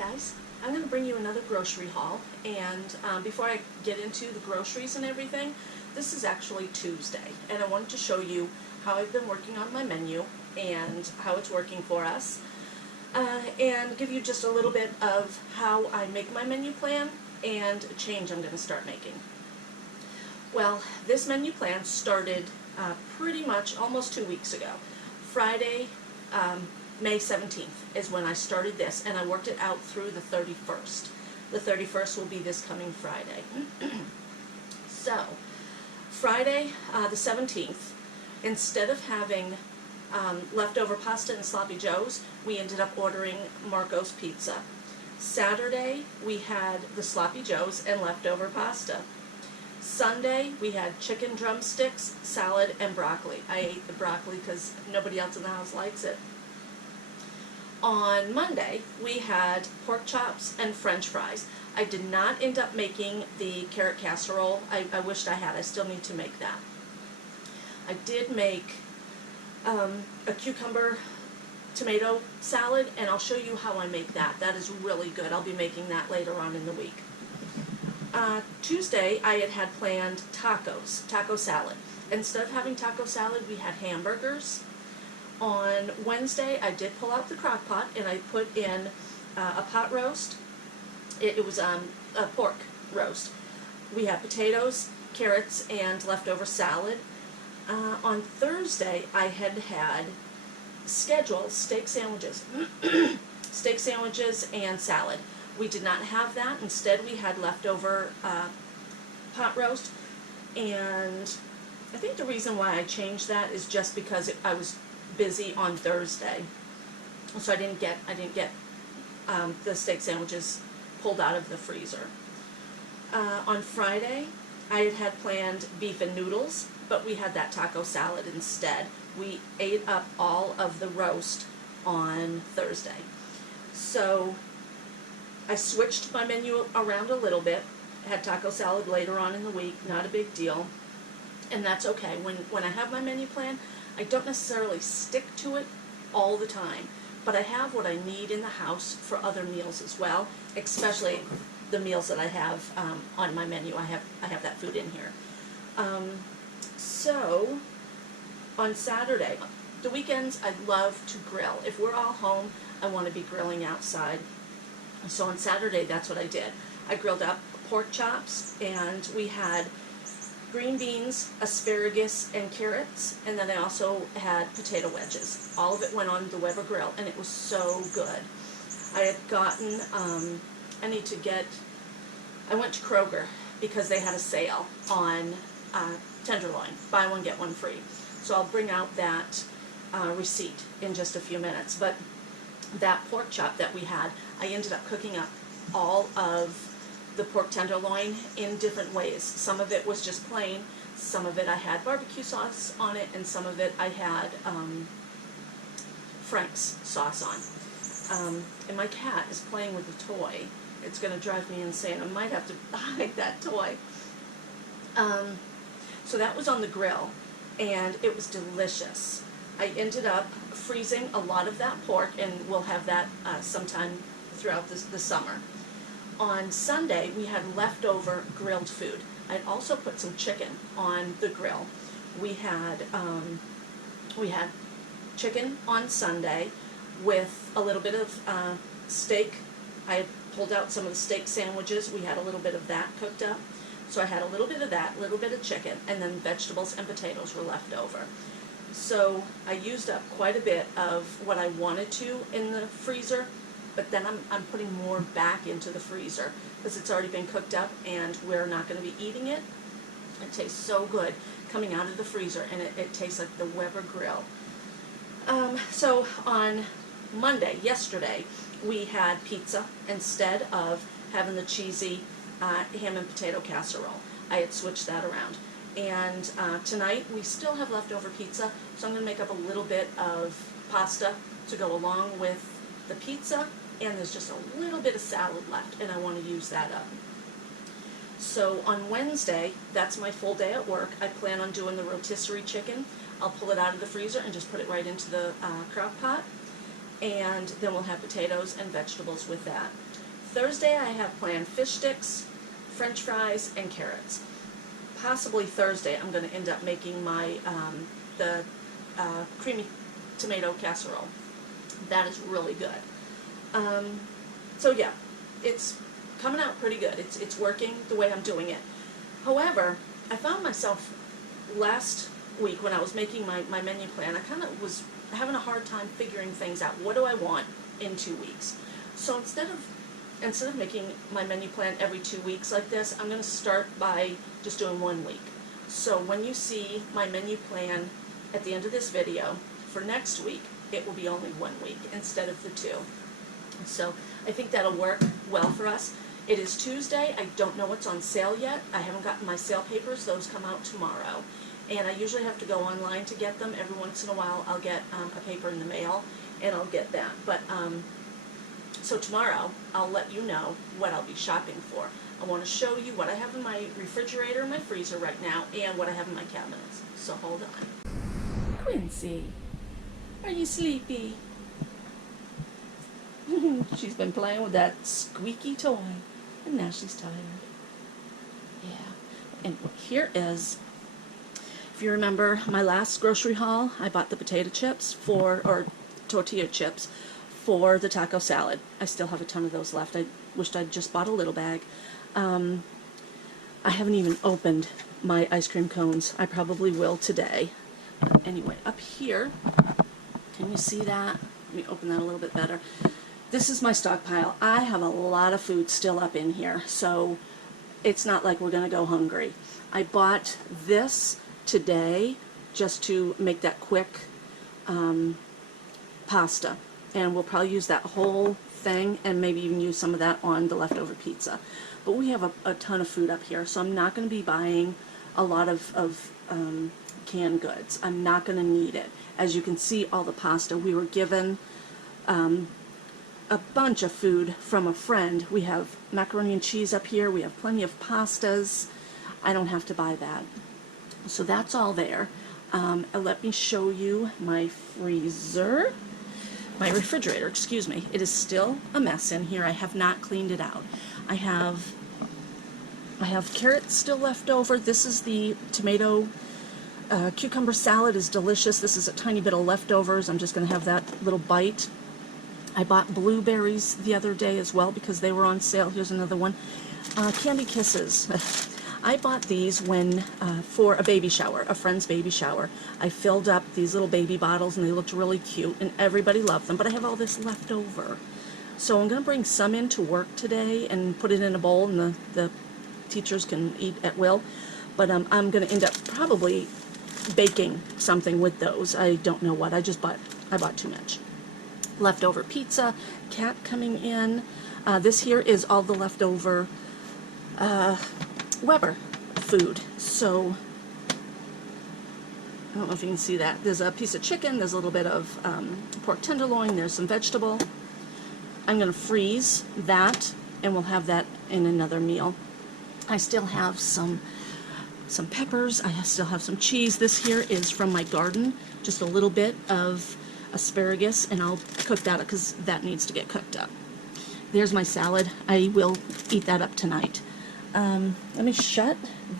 guys, I'm going to bring you another grocery haul, and before I get into the groceries and everything, this is actually Tuesday, and I wanted to show you how I've been working on my menu and how it's working for us, and give you just a little bit of how I make my menu plan and a change I'm going to start making. Well, this menu plan started pretty much almost 2 weeks ago. Friday, May 17th is when I started this, and I worked it out through the 31st. The 31st will be this coming Friday. So, Friday the 17th, instead of having leftover pasta and sloppy joes, we ended up ordering Marco's Pizza. Saturday, we had the sloppy joes and leftover pasta. Sunday, we had chicken drumsticks, salad, and broccoli. I ate the broccoli because nobody else in the house likes it. On Monday, we had pork chops and french fries. I did not end up making the carrot casserole. I wished I had. I still need to make that. I did make a cucumber tomato salad, and I'll show you how I make that. That is really good. I'll be making that later on in the week. Tuesday, I had planned taco salad. Instead of having taco salad, we had hamburgers. On Wednesday, I did pull out the crock pot, and I put in a pot roast. It was a pork roast. We had potatoes, carrots, and leftover salad. On Thursday, I had scheduled steak sandwiches, steak sandwiches and salad. We did not have that. Instead, we had leftover pot roast, and I think the reason why I changed that is just because I was busy on Thursday, so I didn't get the steak sandwiches pulled out of the freezer. On Friday, I had planned beef and noodles, but we had that taco salad instead. We ate up all of the roast on Thursday. So I switched my menu around a little bit. Had taco salad later on in the week, not a big deal, and that's okay. When I have my menu plan, I don't necessarily stick to it all the time, but I have what I need in the house for other meals as well, especially the meals that I have on my menu. I have that food in here. So on Saturday, the weekends, I love to grill. If we're all home, I want to be grilling outside. So on Saturday, that's what I did. I grilled up pork chops, and we had green beans, asparagus, and carrots, and then I also had potato wedges. All of it went on the Weber grill, and it was so good. I had gotten, I went to Kroger because they had a sale on tenderloin, buy one, get one free. So I'll bring out that receipt in just a few minutes. But that pork chop that we had, I ended up cooking up all of the pork tenderloin in different ways. Some of it was just plain, some of it I had barbecue sauce on it, and some of it I had Frank's sauce on. And my cat is playing with the toy. It's going to drive me insane. I might have to hide that toy. So that was on the grill, and it was delicious. I ended up freezing a lot of that pork, and we'll have that sometime throughout the summer. On Sunday, we had leftover grilled food. I'd also put some chicken on the grill. We had chicken on Sunday with a little bit of steak. I had pulled out some of the steak sandwiches. We had a little bit of that cooked up. So I had a little bit of that, a little bit of chicken, and then vegetables and potatoes were left over. So I used up quite a bit of what I wanted to in the freezer, but then I'm putting more back into the freezer because it's already been cooked up and we're not going to be eating it. It tastes so good coming out of the freezer, and it tastes like the Weber grill. So on Monday, yesterday, we had pizza instead of having the cheesy ham and potato casserole. I had switched that around. And tonight we still have leftover pizza, so I'm going to make up a little bit of pasta to go along with the pizza, and there's just a little bit of salad left, and I want to use that up. So on Wednesday, that's my full day at work. I plan on doing the rotisserie chicken. I'll pull it out of the freezer and just put it right into the crock pot. and then we'll have potatoes and vegetables with that. Thursday I have planned fish sticks, French fries, and carrots. Possibly Thursday I'm going to end up making my the creamy tomato casserole. That is really good. So yeah, it's coming out pretty good. It's working the way I'm doing it. However, I found myself last week when I was making my menu plan, I kind of was having a hard time figuring things out. What do I want in 2 weeks? So instead of making my menu plan every 2 weeks like this, I'm going to start by just doing 1 week. So when you see my menu plan at the end of this video for next week, it will be only 1 week instead of the 2. So I think that'll work well for us. It is Tuesday. I don't know what's on sale yet. I haven't gotten my sale papers. Those come out tomorrow. And I usually have to go online to get them. Every once in a while I'll get a paper in the mail and I'll get that. But so tomorrow I'll let you know what I'll be shopping for. I want to show you what I have in my refrigerator and my freezer right now and what I have in my cabinets. So hold on. Quincy, are you sleepy? She's been playing with that squeaky toy and now she's tired. Yeah. And here is, if you remember my last grocery haul, I bought the potato chips or tortilla chips for the taco salad. I still have a ton of those left. I wished I'd just bought a little bag. I haven't even opened my ice cream cones. I probably will today. But anyway, up here, can you see that? Let me open that a little bit better. This is my stockpile. I have a lot of food still up in here, so it's not like we're going to go hungry. I bought this today just to make that quick pasta, and we'll probably use that whole thing and maybe even use some of that on the leftover pizza. But we have a ton of food up here, so I'm not going to be buying a lot of canned goods. I'm not going to need it. As you can see, all the pasta, we were given a bunch of food from a friend. We have macaroni and cheese up here. We have plenty of pastas. I don't have to buy that. So that's all there. Let me show you my freezer. My refrigerator, excuse me. It is still a mess in here. I have not cleaned it out. I have carrots still left over. This is the tomato cucumber salad is delicious. This is a tiny bit of leftovers. I'm just going to have that little bite. I bought blueberries the other day as well because they were on sale. Here's another one. Candy Kisses. I bought these when for a baby shower, a friend's baby shower. I filled up these little baby bottles and they looked really cute and everybody loved them, but I have all this left over. So I'm going to bring some into work today and put it in a bowl and the teachers can eat at will. But I'm going to end up probably baking something with those. I don't know what. I bought too much. Leftover pizza, cat coming in. This here is all the leftover Weber food. So I don't know if you can see that. There's a piece of chicken, there's a little bit of pork tenderloin, there's some vegetable. I'm going to freeze that and we'll have that in another meal. I still have some peppers, I still have some cheese. This here is from my garden, just a little bit of asparagus, and I'll cook that up because that needs to get cooked up. There's my salad. I will eat that up tonight. Let me shut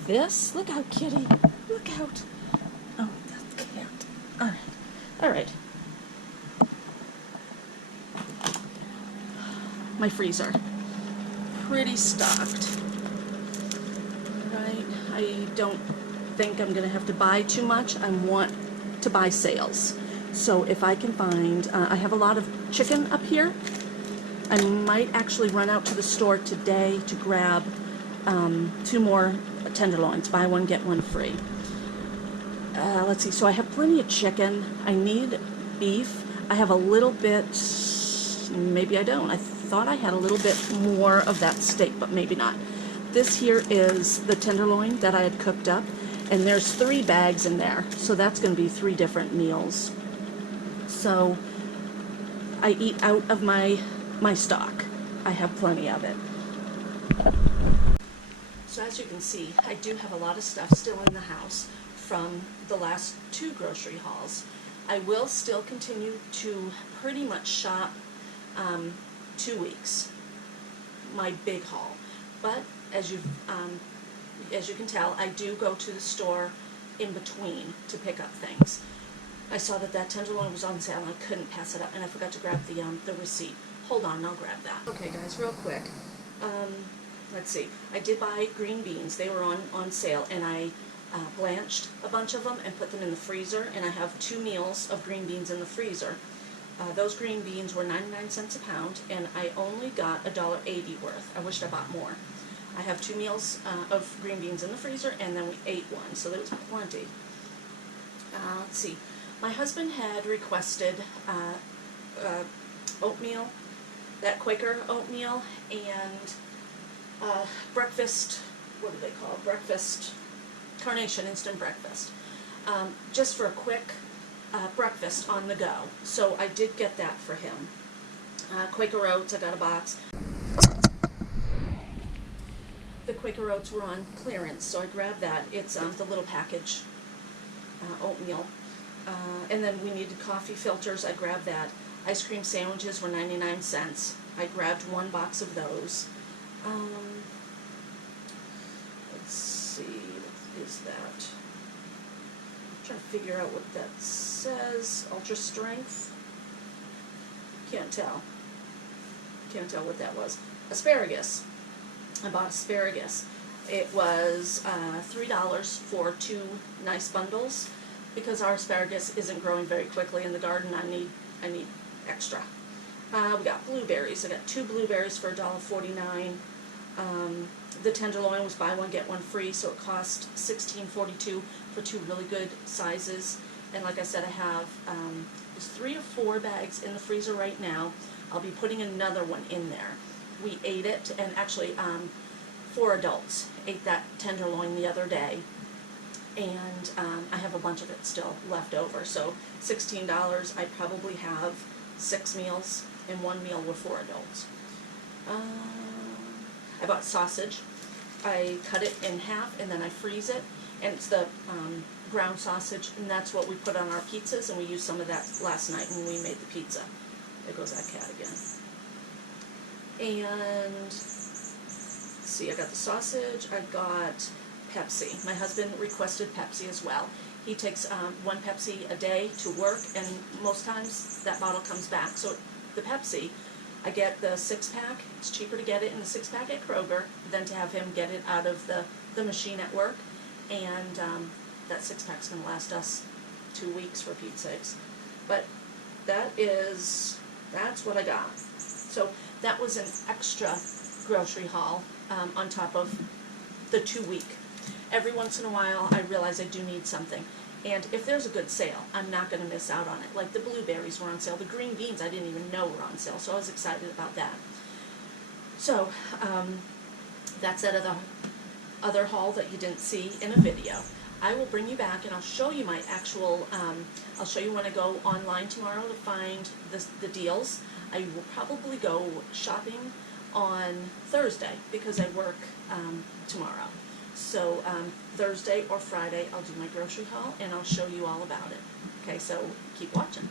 this. Look out, kitty. Look out. Oh, that cat. All right. All right. My freezer. Pretty stocked. Right. I don't think I'm going to have to buy too much. I want to buy sales. So if I can find, I have a lot of chicken up here. I might actually run out to the store today to grab 2 more tenderloins. Buy one, get one free. Let's see, so I have plenty of chicken. I need beef. I have a little bit, maybe I don't. I thought I had a little bit more of that steak, but maybe not. This here is the tenderloin that I had cooked up, and there's 3 bags in there. So that's going to be 3 different meals. So I eat out of my stock. I have plenty of it. So as you can see, I do have a lot of stuff still in the house from the last 2 grocery hauls. I will still continue to pretty much shop 2 weeks, my big haul. But as you can tell, I do go to the store in between to pick up things. I saw that tenderloin was on sale and I couldn't pass it up, and I forgot to grab the receipt. Hold on, I'll grab that. Okay guys, real quick. Let's see. I did buy green beans. They were on sale, and I blanched a bunch of them and put them in the freezer, and I have 2 meals of green beans in the freezer. Those green beans were 99 cents a pound, and I only got $1.80 worth. I wished I bought more. I have 2 meals of green beans in the freezer, and then we ate one, so there was plenty. Let's see. My husband had requested oatmeal, that Quaker oatmeal, and breakfast, what do they call it? Breakfast, Carnation instant breakfast. Just for a quick breakfast on the go. So I did get that for him. Quaker Oats, I got a box. The Quaker Oats were on clearance, so I grabbed that. It's the little package oatmeal. And then we needed coffee filters. I grabbed that. Ice cream sandwiches were 99 cents. I grabbed 1 box of those. Let's see, what is that? I'm trying to figure out what that says. Ultra strength. Can't tell. Can't tell what that was. Asparagus. I bought asparagus. It was $3 for 2 nice bundles. Because our asparagus isn't growing very quickly in the garden, I need extra. We got blueberries. I got 2 blueberries for $1.49. The tenderloin was buy one get one free, so it cost $16.42 for 2 really good sizes. And like I said, I have there's 3 or 4 bags in the freezer right now. I'll be putting another one in there. We ate it, and actually 4 adults ate that tenderloin the other day. And I have a bunch of it still left over. So $16, I probably have 6 meals, and 1 meal with 4 adults. I bought sausage. I cut it in half and then I freeze it, and it's the ground sausage, and that's what we put on our pizzas, and we used some of that last night when we made the pizza. There goes that cat again. And let's see, I got the sausage, I got Pepsi. My husband requested Pepsi as well. He takes 1 Pepsi a day to work, and most times that bottle comes back. So the Pepsi, I get the 6-pack. It's cheaper to get it in the 6-pack at Kroger than to have him get it out of the machine at work. And that 6-pack's going to last us 2 weeks for Pete's sakes. But that's what I got. So that was an extra grocery haul on top of the 2-week. Every once in a while, I realize I do need something. And if there's a good sale, I'm not going to miss out on it. Like the blueberries were on sale. The green beans I didn't even know were on sale, so I was excited about that. So that's that other haul that you didn't see in a video. I will bring you back and I'll show you my actual, I'll show you when I go online tomorrow to find the deals. I will probably go shopping on Thursday because I work tomorrow. So Thursday or Friday I'll do my grocery haul and I'll show you all about it. Okay, so keep watching.